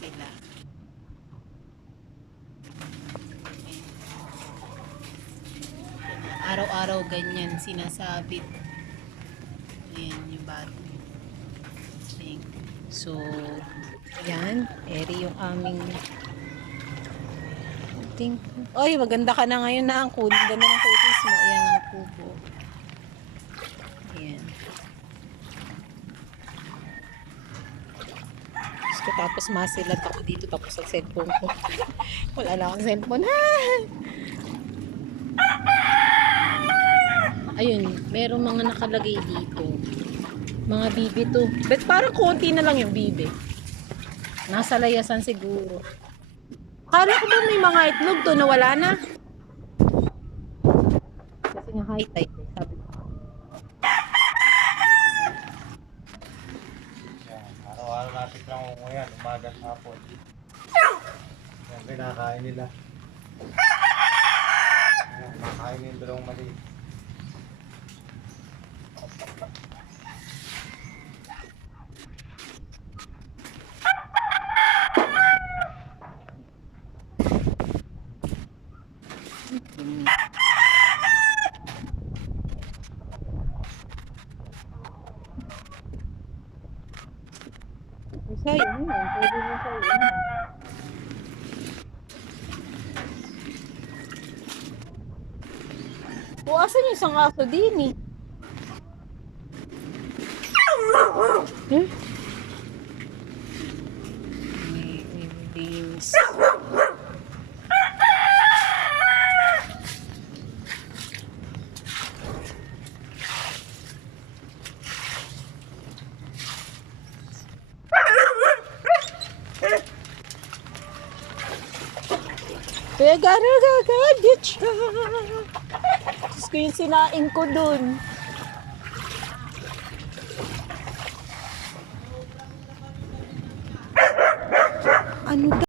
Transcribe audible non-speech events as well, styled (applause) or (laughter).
sila. Araw-araw ganyan sinasabit. Ayan yung bato. Ayan. So, yan. Eri yung aming I think. Oy, maganda ka na ngayon na ang kubo. Ganda ng kutis mo. Ayan ang kubo. Ko, tapos masilat ako dito tapos sa cellphone ko. (laughs) Wala na akong cellphone. Ha! (laughs) Ayun, merong mga nakalagay dito. Mga bibi to. Bet parang konti na lang yung bibi. Nasa layasan siguro. Kala ko ba may mga itlog to na wala na? Kasi nga high tide sabi ko. Yan, araw-araw natin lang kung yan, hapon. Yan, kinakain nila. Yan, makain yung dalawang maliit. Hmm. Sayang yun. Pwede mo sayang. O, asan yung isang aso din eh? Eh? May beans. Gaga siya. Diyos ko yung sinaing ko dun. Ano